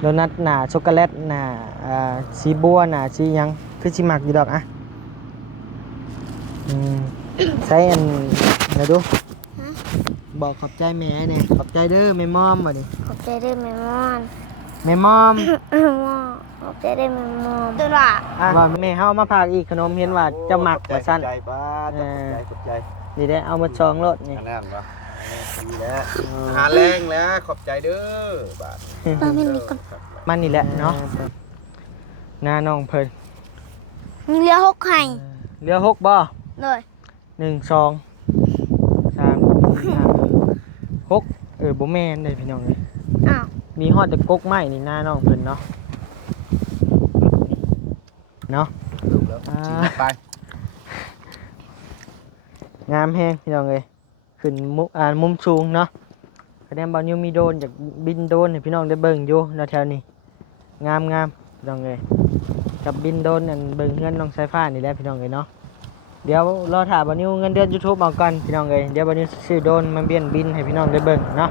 โดนัทหน้าช็อกโกแลตหน้าสีบัวหน้าสีหยังคือสิมักอยู่ดอกอะใส่อันเดี๋ยวดูบอกขอบใจแม่เนี่ยขอบใจเด้อแม่มอมบ่ดิขอบใจเด้อแม่มอนแม่มอมขอบใจเด้อแม่มอมตัวละว่าแม่เฮามาพากอีกขนมเห็นว่าจะมักว่าซั่นใจบ้าขอบใจนี่ได้เอามาชองรถนี่นั่นวะนี่แหละหาแรงแล้วขอบใจเด้อบาทมันนี่แหละเนาะหน้าน้องเพิ่นเรือ6ไข่เรือ6บ่เลย1 2 3 4 5 6บ่แม่นเด้พี่น้องเอ้ยอ้าวมีฮอดแต่กกไม้นี่หน้าน้องเพิ่นเนาะถูกแล้วไปงามแฮงพี่น้องเอ้ยขึ้นมุมสูงเนาะคะแนนบอลยูมีโดนจากบินโดนให้พี่น้องได้เบิ่งอยู่แถวนี้งามพี่น้องเอ้ยกับบินโดนนั่นเบิ่งเงินน้องสายฟ้านี่แหละพี่น้องเอ้ยเนาะเดี๋ยวรอถ่ายบอลยูเงินเดือน YouTube เอาก่อนพี่น้องเอ้ยเดี๋ยวบอลยูซื้อโดนมาเบี้ยนบินให้พี่น้องได้เบิ่งเนาะ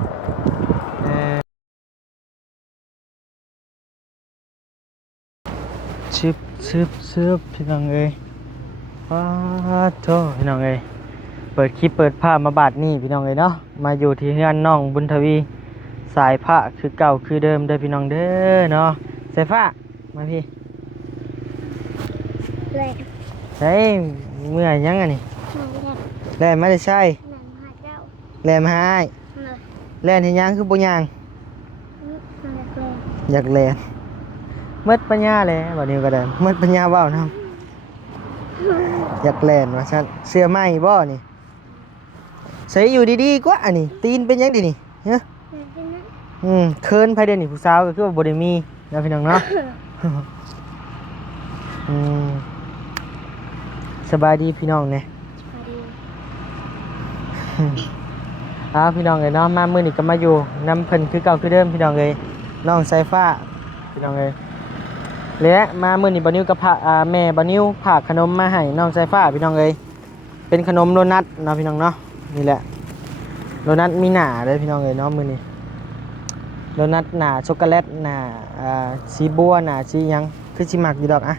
ชึบพี่น้องเอ้ยว้าโธ่พี่น้องเอ้ยเปิดคลิปเปิดภาพมาบาดนี่พี่น้องเอ้ยเนาะมาอยู่ที่เฮือนน้องบุญทวีสายผ้าคือเก่าคือเดิมเด้อพี่น้องเด้อเนาะสายฟ้ามาพี่ใช่เมื่อยยังอ่ะนี่แล่นมาได้ใช่แล่นมาให้แล่นเห็นยังคือบ่ยังอยากแล่นมืดปัญญาเลยบัดนี้ก็ได้มืดปัญญาเว้านำอยากแล่นว่าซั่นเสื้อไหม้บ่นี่ใส่อยู่ดีๆกว่าอันนี้ตีนเป็นยังดินี่เนาะเคินไผเด้นี่ผู้สาวก็คือว่าบ่ได้มีนะพี่น้องเนาะสบายดีพี่น้องเนี่ยพี่น้องเอ้ยเนาะมามื้อนี้ก็มาอยู่นำเพิ่นคือเก่าคือเดิมพี่น้องเอ้ยน้องสายฟ้าพี่น้องเอ้ยและมามื้อนี้บ่นิวกับแม่บ่นิวฝากขนมมาให้น้องสายฟ้าพี่น้องเอ้ยเป็นขนมโดนัทเนาะพี่น้องเนาะนี่แหละโดนัทมีหน้าเด้อพี่น้องเอ้ยเนาะมื้อนี้โดนัทหน้าช็อกโกแลตหน้าสีบัวหน้าสีหยังคือสิมักอยู่ดอกอะ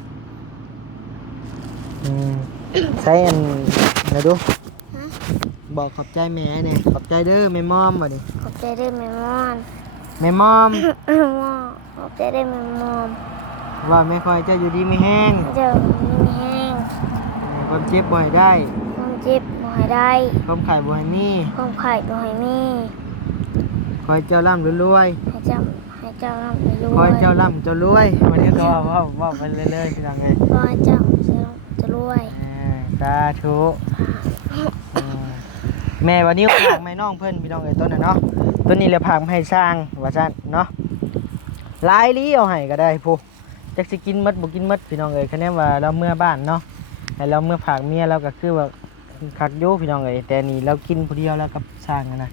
ใส่อันเดี๋ยวดูบอกขอบใจแม่เนี่ยขอบใจเด้อแม่มอมบ่ดิขอบใจเด้อแม่มอน แม่มอมขอบใจเด้อแม่มอมว่าไม่ค่อยจะอยู่ดีไม่แห้งเจ้ามีแห้งความเจ็บบ่ให้ได้ความเจ็บบ่ให้ได้ความไข่บ่ให้มีความไข่บ่ให้มีคอยเจ้าร่ำรวยให้เจ้าร่ำรวยคอยเจ้าร่ำเจ้ารวยวันนี้ก็ว่าไปเรื่อยๆคือยังไงขอให้เจ้าจะรวยสาธุแม่วันนี้ผากไม่น้องเพิ่นพี่น้องเอ้ยต้นน่ะเนาะต้นนี้เลยผากให้สร้างว่าซั่นเนาะหลายลี้เอาให้ก็ได้ผู้จักสิกินมดบ่กินมดพี่น้องเอ้ยคะแนนว่าเราเมื่อบ้านเนาะให้เราเมื่อผากเมียเราก็คือว่าคักอยู่พี่น้องเอ้ยแต่นี่เรากินผู้เดียวแล้วกับสร้างนะ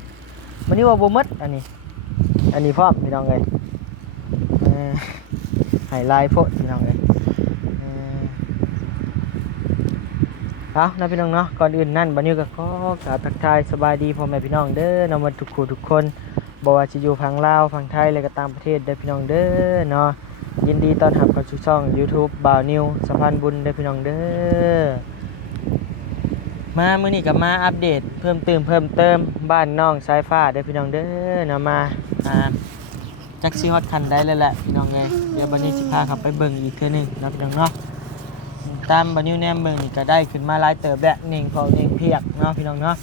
วันนี้ว่าบ่มดอันนี้พร้อมพี่น้องเอ้ยให้ลายโพดพี่น้องเอ้ยเอานะพี่น้องเนาะก่อนอื่นนั่นบัดนี้ก็ขอกราบทักทายสบายดีพ่อแม่พี่น้องเด้อนำมาทุกคู่ทุกคนบ่ว่าจะอยู่ฝั่งลาวฝั่งไทยและก็ต่างประเทศเด้อพี่น้องเด้อเนาะยินดีต้อนรับเข้าสู่ช่อง YouTube บ่าวนิวสะพานบุญเด้อพี่น้องเด้อมามื้อนี้ก็มาอัปเดตเพิ่มเติมบ้านน้องสายฟ้าเด้อพี่น้องเด้อเนาะมาจักสิฮอดคันได้แล้วแหละพี่น้องเอ้ยเดี๋ยวบัดนี้สิพาขับไปเบิ่งอีกเทื่อนึงนะพี่น้องเนาะตามบันนิวแนมเบิ่งนี่ก็ได้ขึ้นมาหลายเติบแหละนิ่งพอนิ่งเพียกเนาะพี่น้องเนาะ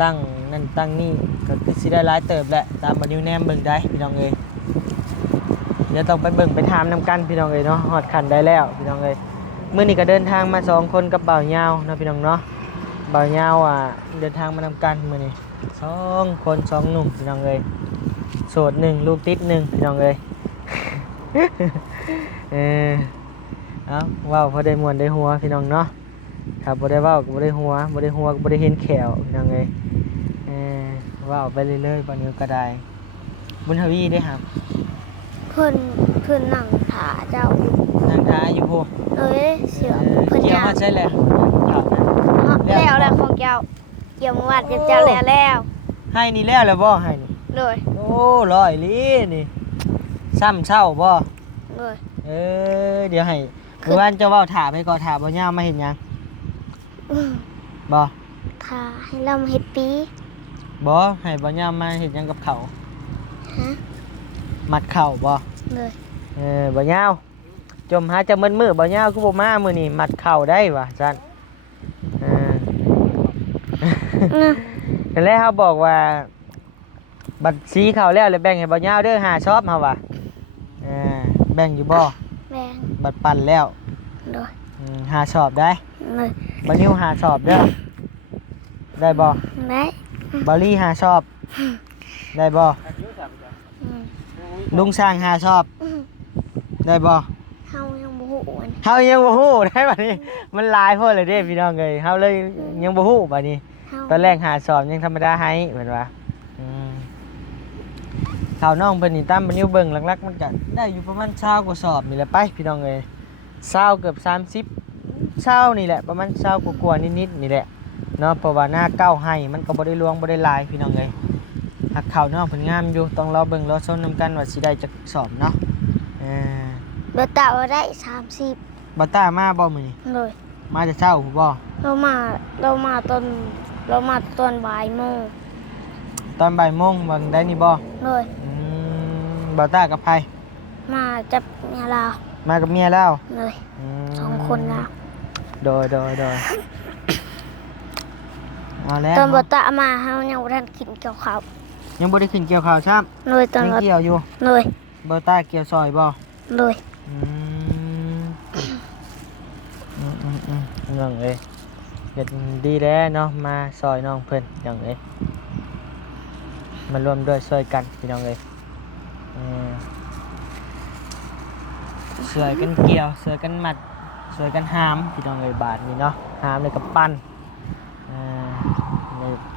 ตั้งนั่นตั้งนี่ก็สิได้หลายเติบแหละตามบันนิวแนมเบิ่งได้พี่น้องเอ้ยเดี๋ยวต้องไปเบิ่งไปถามนำกันพี่น้องเอ้ยเนาะฮอดคันได้แล้วพี่น้องเอ้ยมื้อนี้ก็เดินทางมา2คนกับบ่าวยาวเนาะพี่น้องเนาะบ่าวยาวเดินทางมานำกันมื้อนี้2คน2หนุ่มพี่น้องเอ้ยโสด1ลูกติด1พี่น้องเอ้ยเอาว้าวพอได้มวนได้หัวพี่น้องเนาะครับบ่ได้ว้าวก็บ่ได้หัวก็บ่ได้เห็นแขวพี่น้องเอ้ยว้าวไปเรื่อยๆบ่นี้ก็ได้บุญทวีได้ครับเพิ่นนั่งถาเจ้านั่งท้าอยู่พุ่นเสือเพิ่นเกี่ยวมาใช่แล้วแล้วของเจ้าเกี่ยวมาวัดกับเจ้าแล้วให้นี่แล้วบ่ให้นี่เลยโอ้ร้อยลีนี่ ซ้ำเช้าบ่ เลย เดี๋ยวให้คือว่านเจ้าเว้าถามให้ก่อนถามบ่ยาวมาเห็นหยังบ่ ถ้าให้เรามาเฮ็ดปี บ่ให้บ่ยาวมาเห็นหยังกับเขา ฮะ มัดเข่าบ่ เลย บ่ยาวจมหาจะมืดมือบ่ยาวคือบ่มามื้อนี้มัดเข่าได้ว่ะซั่นแต่แล้วเฮาบอกว่าบัตรสีเข่าแล้วเลยแบ่งให้บ่ยาวเด้อ5ช็อปเฮาว่ะแบ่งอยู่บ่ แบ่ง บัตรปั่นแล้ว เลย 5ช็อปได้ เลย บ่นิ้ว5ช็อปเด้อได้บ่ ได้ บอลลี่5ช็อปได้บ่ อืม ลุงสร้าง5ช็อปได้บ่ เฮายังบ่ฮู้อัน เฮายังบ่ฮู้ได้บัดนี้มันหลายโพดเลยเด้พี่น้องเอ้ยเฮาเลยยังบ่ฮู้บัดนี้ เฮา ตอนแรก5ช็อปยังธรรมดาให้เหมือนว่าข่าวน้องเพิ่นนี่ตามบันนิ้วเบิ่งหลักๆมันก็ได้อยู่ประมาณ20กว่าสอบนี่แหละไปพี่น้องเอ้ย20เกือบ30 20นี่แหละประมาณ20กว่าๆนิดๆนี่แหละเนาะเพราะว่าหน้าเก้าให้มันก็บ่ได้ลวงบ่ได้ลายพี่น้องเอ้ยหักข่าวน้องเพิ่นงามอยู่ต้องรอเบิ่งรอชมนํกันว่าสิได้จักสอบเนาะเบตาว่าได้30บ่ต้ามาบ่มื้อนี้ เลย มาแต่เช้าผู้บ่ เรามาตอนบ่ายโมง ตอนบ่ายโมงวันได้นี่บ่ เลย บ่ต้ากับไผ มาจับเมียลาว มากับเมียแล้ว เลย2คนลาว โดยเอาแล้ว ตอนเบตามาเฮายังบ่ทันกินเกี่ยวข้าว ยังบ่ได้ขึ้นเกี่ยวข้าวซ้ํ เลยตอน ยังเกี่ยวอยู่ เลย บ่ต้าเกี่ยวซอยบ่ เลย น้องเอ้ยเฮ็ดดีแล้วเนาะมาซอยน้องเพิ่นน้องเอ้ยมารวมด้วยช่วยกันพี่น้องเอ้ยช่วยกันเกี่ยวช่วยกันมัดช่วยกันหามพี่น้องเอ้ยบาดนี้เนาะหามแล้วก็ปั้น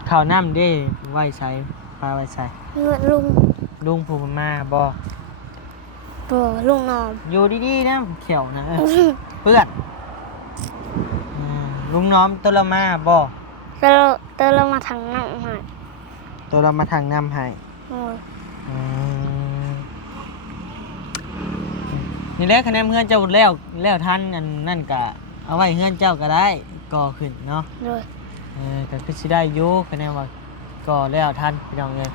ข้าวน้ำเด้ไว้ใส่ปลาไว้ใส่ เงินลุง ผู้มาบ่ ลุงนอม อยู่ดีๆนะเขียวนะเพื่อนลุงน้อมตัวเรามาบ่ เรามาทางนั่งให้ ตัวเรามาทางน้ำให้ โอ้ย นี่แหละคะแนนเพื่อนเจ้าแล้วท่านนั่นกะเอาไว้เพื่อนเจ้าก็ได้ก่อขึ้นเนาะ เลย ก็คือสิได้อยู่คะแนนว่าก่อแล้วท่านพี่น้องเลย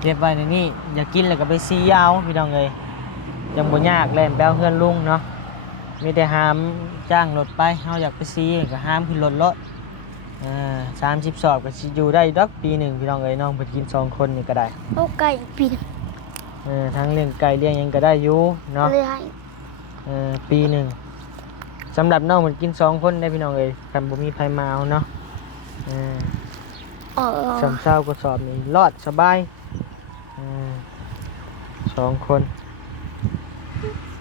เก็บไว้ในนี้อยากกินแล้วก็ไปซีเอาพี่น้องเลยยังบ่ยากแล่นแป้วเพื่อนลุงเนาะมีแต่หามจ้างรถไปเฮาอยากไปซีก็หามขึ้นรถ30 สอบก็สิอยู่ได้ดอกปีหนึ่งพี่น้องเอ้ยน้องเพิ่นกิน2คนนี่ก็ได้ ลูกไก่ปีน ทั้งเลี้ยงไก่เลี้ยงหยังก็ได้อยู่เนาะ เลยให้ ปีหนึ่งสำหรับน้องเพิ่นกิน2คนได้พี่น้องเอ้ยคันบ่มีไผมาเอาเนาะสำเช้าก็สอบนี่รอดสบาย2 คน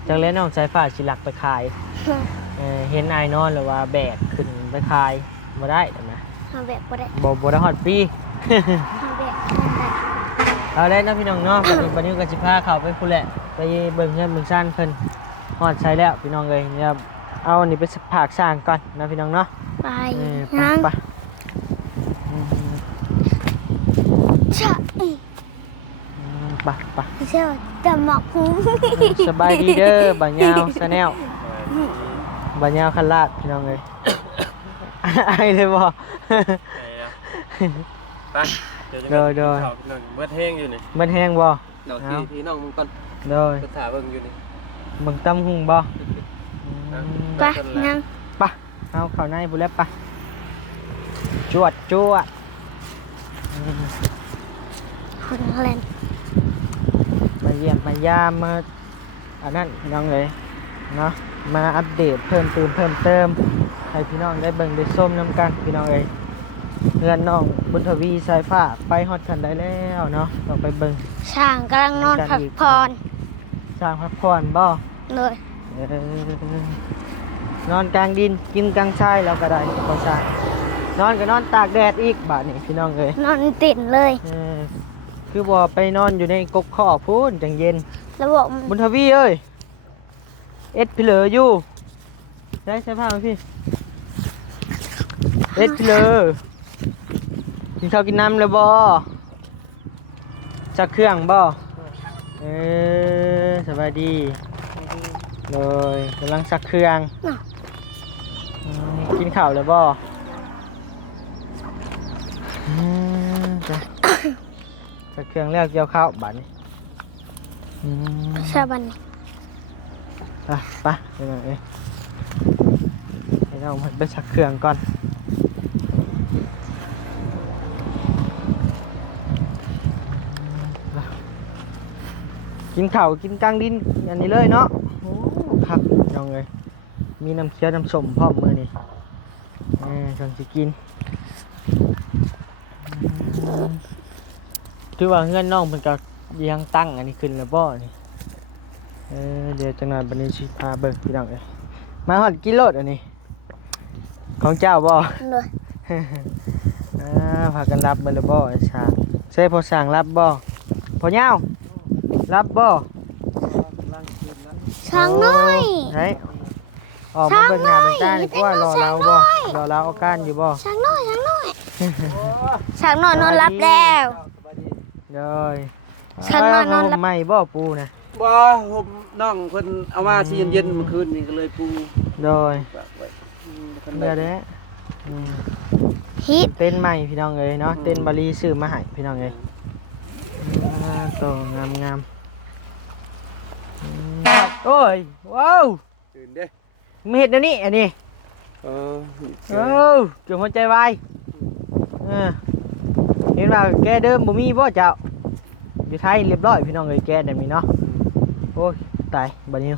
จังแล้วน้องสายฟ้าสิลักไปขายเห็นอายนอนหรือว่าแบกขึ้นไปขายบ่ได้แต่นะ หาแบบบ่ได้ บ่ได้ฮอดปี หาแบบบ่ได้ เอาได้นะพี่น้องเนาะวันนี้ก็สิพาเขาไปพู้นแหละไปเบิ่งเฮือนเบิ่งซ่านเพิ่นฮอดใช้แล้วพี่น้องเอ้ยเนี่ยเอาอันนี้ไปผากสร้างก่อนนะพี่น้องเนาะ ไป ไป ยัง ไป ชะอี ไปไป เชื่อจะหมอกหู สบายดีเด้อบ่ยาวชาแนลบ่ยาวคันลาดพี่น้องเอ้ยไอ้เลยบ่ ไปเดี๋ยวจะ โดย ข่าวหนึ่งเบิดแห้งอยู่นี่ มันแห้งบ่ เราที่น้องมึงก่อน โดย ภาษาเบิ่งอยู่นี่ เบิ่งตำหุงบ่ ไปยัง ไปเอาเข้าในพุ่นแล้วไปจวดคนเล่น มาเยี่ยมมายามมาอันนั้นพี่น้องเลยเนาะมาอัปเดตเพิ่มเติมให้พี่น้องได้เบิ่งได้ส้มน้ำกันพี่น้องเอ้ยเงินน้องบุญทวีสายฟ้าไปฮอดคันได้แล้วเนาะต้องไปเบิ่ง ช่างกำลังนอนพักผ่อน สร้างพักผ่อนบ่ เลย นอนกลางดินกินกลางทรายแล้วก็ได้ก็ใช่นอนก็นอนตากแดดอีกบาดนี้พี่น้องเอ้ย นอนติดเลย คือบ่ไปนอนอยู่ในกกขอกพูนจังเย็น แล้วบอก บุญทวีเอ้ยเอ็ดพี่เหลืออยู่ได้ใช่ผ้าไหมพี่เอ็ดพี่เหลือกินข้าวกินน้ำเลยบ่จักเครื่องบ่ส บายดีเลยกำลังซักเครื่องกินข้าวเลยบ่จ้ะซักเครื่องแล้วเกี่ยวข้าวบัดนี้ ชาบันนี่ ไปไปเลยให้เราไปซักเครื่องก่อนกินข้าวกินกลางดินอันนี้เลยเนาะโอ้ครับน้องเลยมีน้ำเคี้ยวน้ำส้มพร้อมมือนี่ก่อนจะกินถือว่าเงื่อนน้องเป็นกับยังตั้งอันนี้ขึ้นแล้วบ่นี่เดี๋ยวจังหน่อยบันนี้ชิพาเบิกพี่น้องเลยมาหอดกิโลดอันนี้ของเจ้าบ่ เลย พากันรับเบอร์บ่ไอ้ช่างใช่พอช่างรับบ่พอเงารับบ่ ช้างน้อย ไหนออกมาเบิ่งหน้าเบิ่งตาดีกว่ารอเราบ่รอเราเอาการอยู่บ่ ช้างน้อยช้างน้อยช้างน้อยนอนรับแล้ว เลย ช่างนอนนอนหลับ ไม่บ่ปูนะ บ่ผมน้องเพิ่นเอามาสิเย็นๆเมื่อคืนนี่ก็เลยปู เลย ฝากไว้ เดี๋ยวเด้ ฮิต เต้นใหม่พี่น้องเอ้ยเนาะเต้นบาลีซื้อมาให้พี่น้องเอ้ยโตงามโอ้ยว้าว ตื่นเด้ ไม่เห็นเดี๋ยวนี้อันนี้ เออ เกือบหัวใจวายเห็นว่าแกเดิมบ่มีบ่เจ้าอยู่ไทยเรียบร้อยพี่น้องเอ้ยแกแบบนี้เนาะโอ้ยตายบัดนี้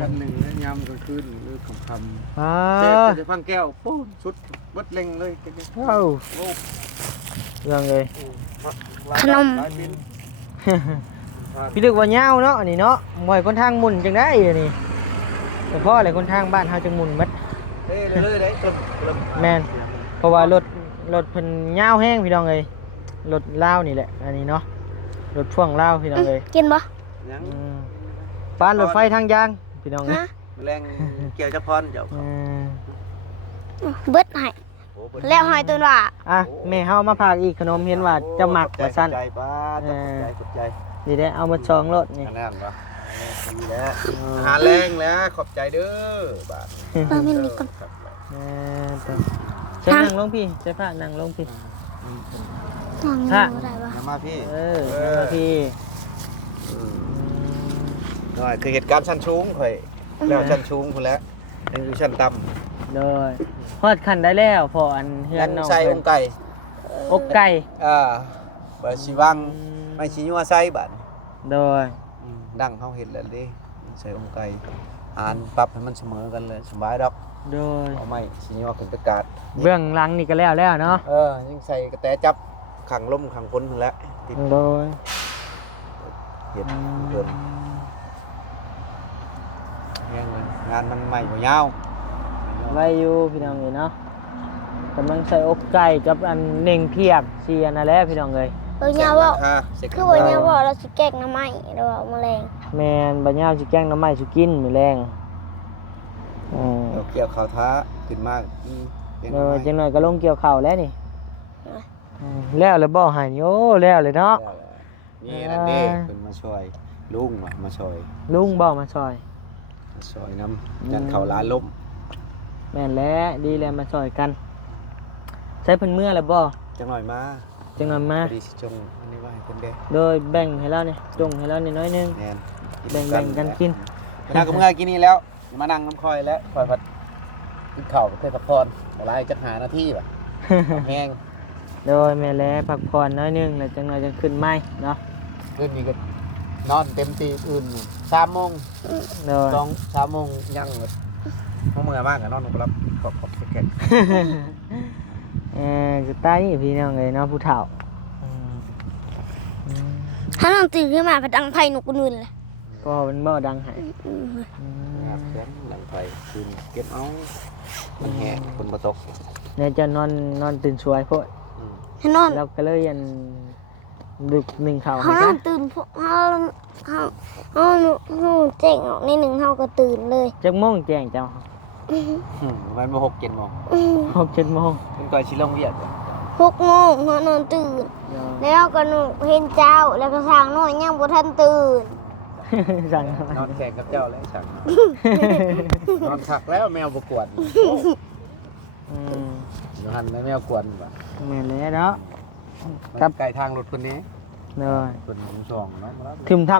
คันหนึ่งนะยามกลางคืนหรือค่ำ อ้า ๆเจ็บจะพังแก้วปูนชุดเบิดเล็งเลย ว้าวเรื่องเลย ขนม พี่ลึกว่าเหย้าเนาะอันนี้เนาะบ่อยคนทางหมุนจังได้อันนี้แต่พ่ออะไรคนทางบ้านเฮาจังหมุนมัด เอ้ยเลยได้ตึ๊บ แม่นเพราะว่ารถเพิ่นเหย้าแห้งพี่น้องเอ้ยรถลาวนี่แหละอันนี้เนาะรถพ่วงลาวพี่น้องเอ้ย กินบ่ ยัง บ้านรถไฟทางยางพี่น้องเอ้ย แรงเกี่ยวจะพรเจ้า เบิดให้แล้วให้ตัวว่า อ่ะแม่เฮามาพากอีกขนมเห็นว่าจะหมักว่าซั่น ใจป้าขอบใจ นี่ได้เอามาชองรถนี่ นั่นปะดีแล้วหาแรงแล้วขอบใจเด้อบาท มีก่อน ใช้นั่งลงพี่ใช้ผ้านั่งลงพี่ ทางได้บ่ มาพี่ นั่งมาพี่ หน่อยคือเหตุการณ์ชั้นสูงเคยแล้วชั้นสูงคนแล้วนี่คือชั้นต่ำ เลยฮอดขันได้แล้วพออันเฮือ นั่ น น น้อง ใส่องไก่ อกไก่ บะชีวังไม่ชีนัวใส่บัด โดย ดังเขาเห็นแล้วดิใส่องไก่อ่านปรับให้มันเสมอกันเลยสบายดอก โดย เอาไม่ชีนัวขึ้นประกาศ เบื้องหลังนี่ก็แล้วเนาะ ยังใส่กระแตจับขังลมขังฝนอยู่แล้วติด โดย เห็ดเกินแห้งเลยงานมันใหม่กว่ายาว ไว้อยู่พี่น้องเลยเนาะกำลังใส่อกไก่กับอันเน่งเทียบเชียนั่นแหละพี่น้องเลย ยาว่า เสร็จ คือว่ายาว่าเราสิแกงน้ำไม้เราเอาแมลง แมนบัญญัติสิแกงน้ำไม้สิกินมื้อแรงเกี่ยวข่าวท้าขึ้นมาก จังหน่อยก็ลงเกี่ยวข้าวแล้วนี่แล้วเลยบ่หายโอ้แล้วเลยเนาะ นี่นั่นเด้เป็นมาช่วยลุงมาช่วย ลุงบ่มาซอย น้ำยันเข่าล้านล้ม แม่นแล้วดีแล้วมาซอยกันใช้เพิ่นเมื่อแล้วบ่ จังหน่อยมา จังหน่อยมา ดีสิจงอันนี้ว่าให้เพิ่นเด้ โดยแบ่งให้เรานี่จงให้เรานี่น้อยนึง แน่น แบ่งกันกิน มากับเมื่อกินนี่แล้วมานั่งน้ำคอยแล้วคอยพัดกินข้าวเคยพักผ่อนอะไรจักหานาทีป่ะแห้ง โดยแม่นแล้วพักผ่อนน้อยนึงแล้วจังหน่อยจะขึ้นไม้เนาะ คืนนี้ก็นอนเต็มตีอื่น3 โมง โดย 3 โมงยังเลยห้องเมื่อมากอะนอนหนูก็รับขอบแขก คือใต้นี่พี่น้องเลยเนาะผู้เฒ่า ถ้าน้องตื่นขึ้นมาก็ดังไผ่หนุกนุ่นเลย ก็เป็นบ่ดังให้ ครับแขนหลังไปคืนเก็บเอามันแห้งคนมาตก เนี่ยจะนอนตื่นช่วยโพด ถ้านอน แล้วก็เลยยันดึกหนึ่งข่าว เขา ให้ นอ ซะ นตื่นพวกเขาเจ๋งออกในหนึ่งเขาก็ตื่นเลย จักโมงแจ้งเจ้า มันมา6-7 โมง 6-7 โมง เป็นก่อยชิลงเวียด 6 โมงเขานอนตื่น แล้วก็หนูเห็นเจ้าแล้วก็สร้างน้อยยังบ่ทันตื่น สั่ง นอนแข่งกับเจ้าแล้วสั่งนอนขักแล้วแมวประกวด อืม อยู่หันแล้วแมวกวนบ่ แม่นแล้วเนาะ กับไก่ทางรถคนนี้ เลย คนสองเนาะมาแล้ว ทึมถ้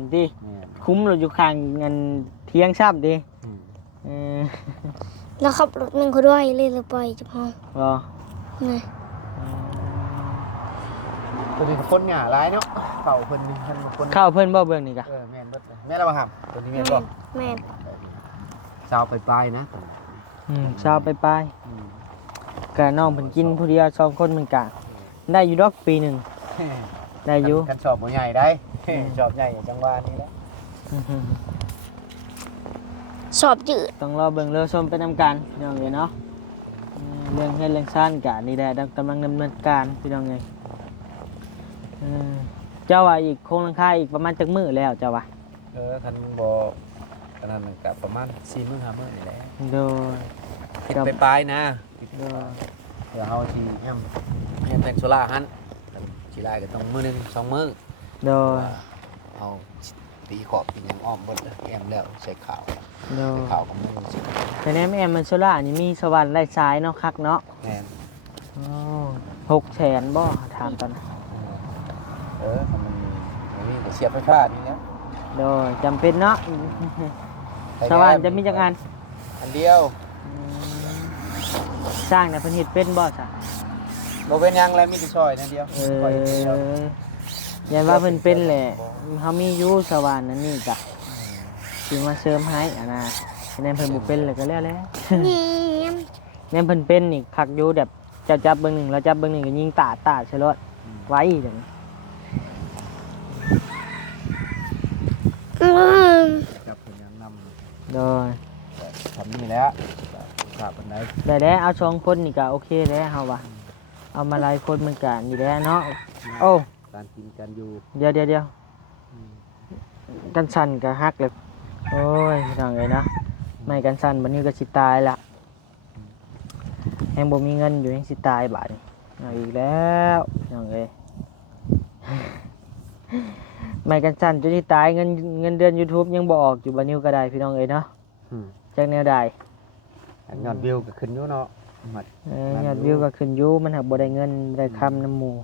ำดิ แม่น คุ้มเราอยู่ข้างเงินเที่ยงซ้ำดิ อืม เออ แล้วขับรถหนึ่งเขาด้วยเลยเราปล่อยจับห้อง รอ นี่ ตัวนี้คนหญ้าหลายเนาะเข่าเพิ่นนี่ท่านคน เข้าเพิ่นบ่เบิ่งนี่กะ แม่นเบิดเลยแม่นเราบ่หำตัวนี้แม่นบ่ แม่น ชาวปลายๆนะ ชาวไป อืม ๆกะน้องเพิ่นกินผู้เดียว2คนเหมือนกันได้อยู่ดอกปีหนึงได้อยู่ กันชอบบ่ใหญ่ได้ชอบใหญ่จังหวะนี้แหละ สอบจืด ต้องรอเบิ่งเรือชมไปนำกันพี่น้องเอ้ยเนาะเรื่องเฮ็ดเรื่องซ่านกะนี่แหละกำลังดำเนินการพี่น้องเอ้ยเจ้าว่าอีกโครงหลังคาอีกประมาณจักมื้อแล้วเจ้าว่า คันบ่ขนาดนั้นก็ประมาณ4มื้อ5มื้อนี่แหละ โดย คิดไปปลายนะ โดย เดี๋ยวเฮาสิแอมแต่งโซล่าหันสิลายก็ต้องมื้อหนึง2มื้อ โดย เอาตีขอบตีหยังอ้อมเบิดเลยแอมแล้วใส่ขาว โดย ใส่ขาวของมื้อสิ แต่แนมมันโซล่านี่มีสวรรค์ไร้สายเนาะคักเนาะ แม่น 600,000บ่ถามตอนนั้น มันมีเสียบไฟฟ้านี่นะ โดยจำเป็นเนาะสวรรค์จะมีจักอัน อันเดียว สร้างเนี่ยเพิ่นเฮ็ดเป็นบ่ซะ บ่เป็นหยังแล้วมีแต่ซอยนั่นเดียว เอ ซอยเดียว ยันว่าเพิ่นเป็นแหละเฮามีอยู่สวรรค์นั่นนี่จ้ะสิมาเสริมให้อะนะคะแนนเพิ่นบ่เป็นเลยก็แล้วแหละ นี่ แม่นเพิ่นเป็นนี่คักอยู่แบบเจ้าจับเบิ่งหนึงแล้วจับเบิ่งหนึงก็ยิงตาใช่รถไว้จัง จับเป็นหยังนำ โดย ทำนี่แหล้วขาปานใด ได้แล้วเอา2คนนี่ก็โอเคแล้วเฮาว่าเอามาหลายคนมันก็นี่แหละเนาะโอ้ การกินการอยู่ เดี๋ยวกันสั่นก็ฮักเลยโอ้ยพี่น้องเอ้ยเนาะไม่กันสั่นบัดนี้ก็สิตายละแฮงบ่มีเงินอยู่แฮงสิตายบาดนี้เอาอีกแล้วพี่น้องเอ้ย ไม่กันสั่นจนที่ตายเงินเดือน YouTube ยังบ่ออกอยู่บัดนี้ก็ได้พี่น้องเอ้ยเนาะจักแนวใด ยอดวิวก็ขึ้นอยู่เนาะมัด ยอดวิวก็ขึ้นอยู่มันหักบ่ได้เงินได้คำน้ำหมู่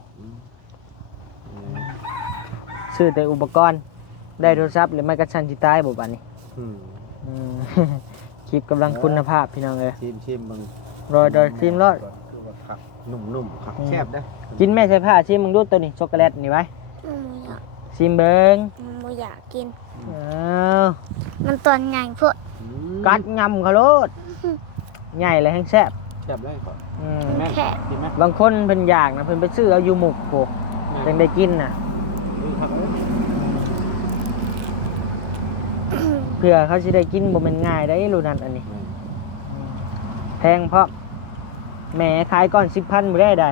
ซื้อแต่อุปกรณ์ได้โทรศัพท์หรือไม่กันสั่นสิตายบ่บัดนี้ อืม คลิปกำลังคุณภาพพี่น้องเอ้ย ชิมมึง รอยซิมรอด คือว่าผักนุ่มๆผักแซ่บเด้อ กินแม่ใส่ผ้าชิมมึงดูตัวนี้ช็อกโกแลตนี่ไว้ มันอยาก ชิมเบิ้ง มันอยากกิน เอา มันตอนใหญ่พวก กัดงำเขาโลดใหญ่เลยแห้งแซ่บ แซ่บเลยก่อน แค่ กินไหม บางคนเพิ่นอยากนะเพิ่นไปซื้อเอาอยู่หมกโผจังได้กินน่ะเพื่อเขาสิได้กินบ่แม่นง่ายได้รู้นั่นอันนี้แพงเพราะแหมขายก้อน 10,000 บ่ได้ได้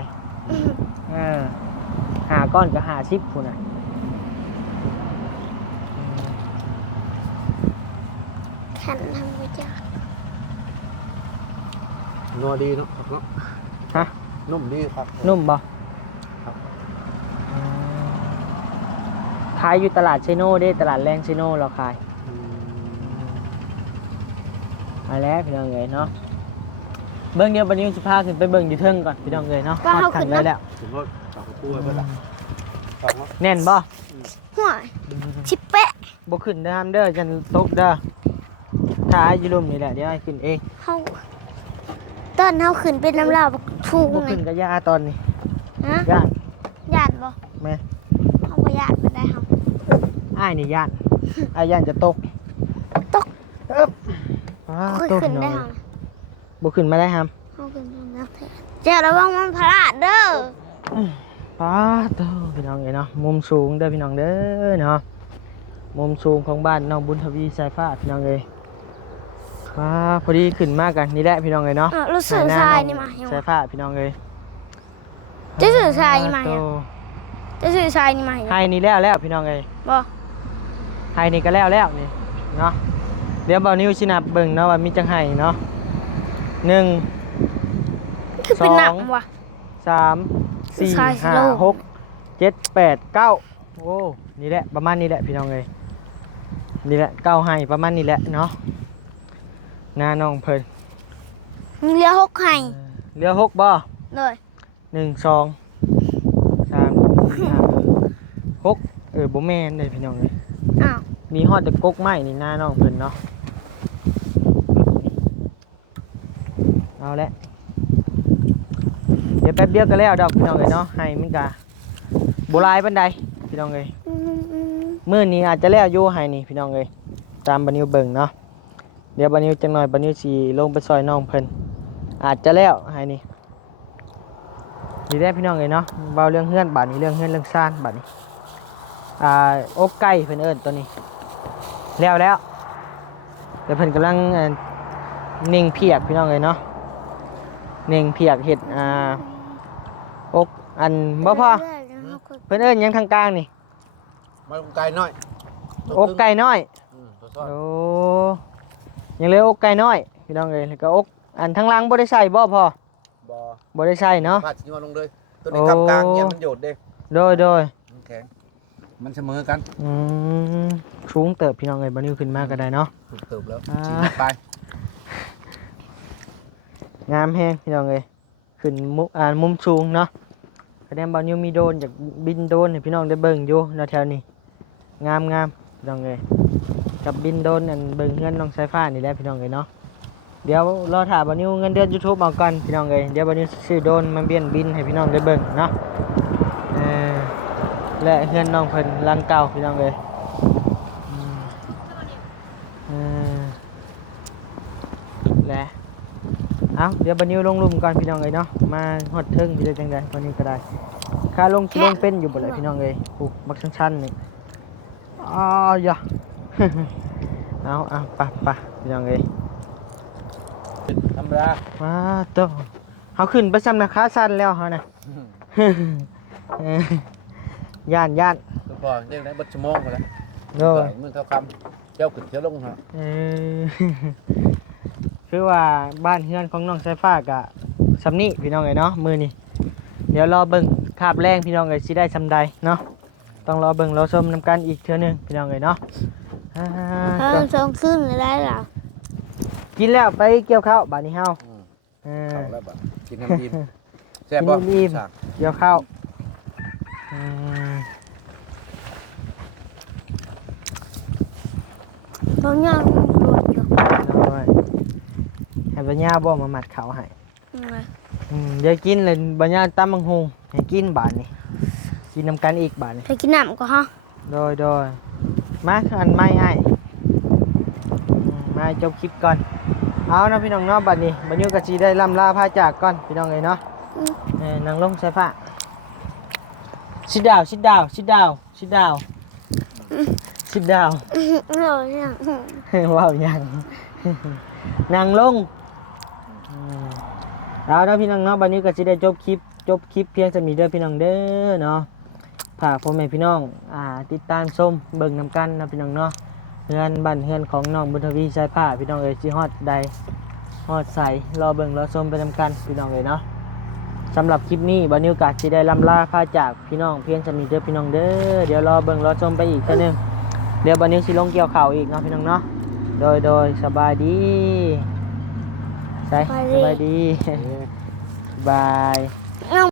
หาก้อนก็50พุ่นน่ะ ขันทำไปจ้า นัวดีเนาะเนาะ ฮะ นุ่มดีครับ นุ่มบ่ ครับ ขายอยู่ตลาดเชโน่เด้ตลาดแรงเชโน่เราขายมาแล้วพี่น้องเอ๋ยเนาะเบิ่งเดียววันนี้สิพาขึ้นไปเบิ่งอยู่เทิงก่อนพี่น้องเอ๋ยเนาะฮอดขันเลยแล้ว ถึงรถตักคู่ไว้เพิ่นล่ะตักเนาะ แน่นบ่ หัวชิปเปะ บ่ขึ้นเด้อเด้อจันตกเด้อถ้าอยู่ลุ่มนี่แหละเดี๋ยวให้ขึ้นเอง เขาตอนเขาขึ้นเป็นน้ำลาวทูง บ่ ไง ขึ้นก็ย่าตอนนี้ ฮะ ย่าน ญาติบ่ แม่ เขาบ่ญาติมาได้เขา อ้ายนี่ย่านอ้ายย่านจะตก ตก อึ๊บอ้า เคย ตก ขึ้น พี่น้ ได้ อง เขา บ่ขึ้นมาได้ครับ เขาขึ้นได้นักเตะเจ้าระวังมันพลาดเด้อ ป้าโตพี่น้องเอ๋ยเนาะมุมสูงเด้อพี่น้องเด้อเนาะมุมสูงของบ้านน้องบุญทวีสายฟ้าพี่น้องเอ๋ยป้าพอดีขึ้นมากกันนี่แหละพี่น้องเอ๋ยเนาะ รู้สึกทรายนี่มา สายฟ้าพี่น้องเอ๋ย จะสื่อทรายนี่มา โต จะสื่อทรายนี่มา ให้นี่แล้วพี่น้องเอ๋ย บ่ ให้นี่ก็แล้วนี่เนาะเดี๋ยวเบานิ้วชินับเบิ่งเนาะว่ามีจังไห้เนาะ1 คือเป็นหนักว่ะ 3 4 ทรายสโลว์ 5 6 7 8 9โอ้นี่แหละประมาณนี้แหละพี่น้องเอ๋ย นี่แหละเก้าให้ประมาณนี้แหละเนาะหน้าน้องเพิ่น เรือหกไข่ เรือ6บ่ เลย 1 2 3 4 5 6บ่แม่นเด้พี่น้องเอ้ย อ้าว มีฮอดแต่กกไม้นี่หน้าน้องเพิ่นเนาะเอาละเดี๋ยวแป๊บเดียวก็แล้วดอกพี่น้องเอ้ยเนาะให้มันก็บ่หลายปานใดพี่น้องเอ้ย อืม มื้อนี้อาจจะแล้วอยู่ให้นี่พี่น้องเอ้ยตามบัดนิวเบิ่งเนาะเดี๋ยวบัดนิวจังหน่อยบัดนิวสิลงไปซอยน้องเพิ่นอาจจะแล้วให้นี่ได้พี่น้องเอ้ยเนาะเว้าเรื่องเฮือนบัดนี้เรื่องเฮือนเรื่องซ่านบัดนี้อกไก่เพิ่นเอิ้นตัวนี้แล้วเดี๋ยวเพิ่นกำลังนิ่งเพียกพี่น้องเอ้ยเนาะนิ่งเพียกเฮ็ดอกอันบ่พอเพิ่นเอิ้นหยังทางกลางนี่ มาลงไก่น้อย อกไก่น้อย ตัวซ้อน โอ้ยังเหลืออกไก่น้อยพี่น้องเอ้ยแล้วก็อกอันทางล่างบ่ได้ใส่บ่พอ บ่ บ่ได้ใส่เนาะ พาดสิมาลงเลยตัวนี้คำกลางเนี่ยมันโยดเด้ โดย มันแข็งมันเสมอกัน สูงเติบพี่น้องเอ้ยบ่นิ้วขึ้นมาก็ได้เนาะ ถูกเติบแล้ว อ่า ชี้ไป งามแฮงพี่น้องเอ้ยขึ้นมุมสูงเนาะคะแนนบ่นิ้วมีโดรนอยากบินโดรนให้พี่น้องได้เบิ่งอยู่แถวๆนี้งามพี่น้องเอ้ยกับบินโดรนอันเบิ่งเฮือนน้องสายฟ้านี่แหละพี่น้องเอ้ยเนาะเดี๋ยวรอถ่าบ่นิ้วเงินเดือน YouTube เอาก่อนพี่น้องเอ้ยเดี๋ยวบ่นิ้วซื้อโดรนมาบินให้พี่น้องได้เบิ่งเนาะและเฮือนน้องเพิ่นหลังเก่าพี่น้องเอ้ยและเอาเดี๋ยวบ่นิ้วลงหลุมก่อนพี่น้องเอ้ยเนาะมาฮอดเทิงพี่ได้จังได๋บ่นิ้วก็ได้ค่าลงสิลงเป็นอยู่บ่ล่ะพี่น้องเอ้ยโอ้บักชันๆนี่อ้าวอย่า เอาไปพี่น้องเอ้ย ธรรมดา มาต่อเขาขึ้นไปซ้ำนะขาสั้นแล้วเขานะ ย่าน ตัวพอเรียกได้บัดชั่วโมงไปแล้ว โดย มือเขาคำเจ้าขึ้นเจ้าลงฮะ เออ คือว่าบ้านเฮือนของน้องสายฟ้ากะสำนี้พี่น้องเอ้ยเนาะมือนี่เดี๋ยวรอเบิ่งคาบแรงพี่น้องเอ้ยสิได้สำใดเนาะต้องรอเบิ่งรอชมนำกันอีกเทื่อนึงพี่น้องเอ้ยเนาะ ถ้าส่งขึ้นได้หรอ กินแล้วไปเกี่ยวข้าวบ้านนี้เฮา เขาแล้วบ่กินน้ำอิ่มแซ่บบ่ กินน้ำอิ่ม สั่ง เกี่ยวข้าวอืม เขายังรวดอยู่ น้อยให้ปัญญาบ่มามัดเขาให้ มา เดี๋ยวกินเลยปัญญาตำบังฮงให้กินบาทนี่กินนำกันอีกบาทนี่ ไปกินน้ำก็ฮะ โดยมาอันไม่ให้มาจบคลิปก่อนเอานะพี่น้องเนาะบัดนี้บัดนี้ก็สิได้ล่ำลาพาจากก่อนพี่น้องเอ้ยเนาะนั่งลงใส่ผ้าsit down เราเนี่ย ว้าวยัง นั่งลงเอาเนาะพี่น้องเนาะบัดนี้ก็สิได้จบคลิปเพียงจะมีเด้อพี่น้องเด้อเนาะฝากพ่อแม่พี่น้องติดตามชมเบิ่งนำกันนะพี่น้องเนาะเฮือนบ้านเฮือนของน้องบุญทวีสายผ้าพี่น้องเอ้ยสิฮอดใดฮอดใสรอเบิ่งรอชมไปนำกันพี่น้องเอ้ยเนาะสำหรับคลิปนี้บัดนี้ก็สิได้ล่ำลาพาจากพี่น้องเพียงจะมีเด้อพี่น้องเด้อเดี๋ยวรอเบิ่งรอชมไปอีกเทื่อนึงเดี๋ยวบัดนี้สิลงเกี่ยวข้าวอีกเนาะพี่น้องเนาะโดยสบายดีใช่สบายดี บาย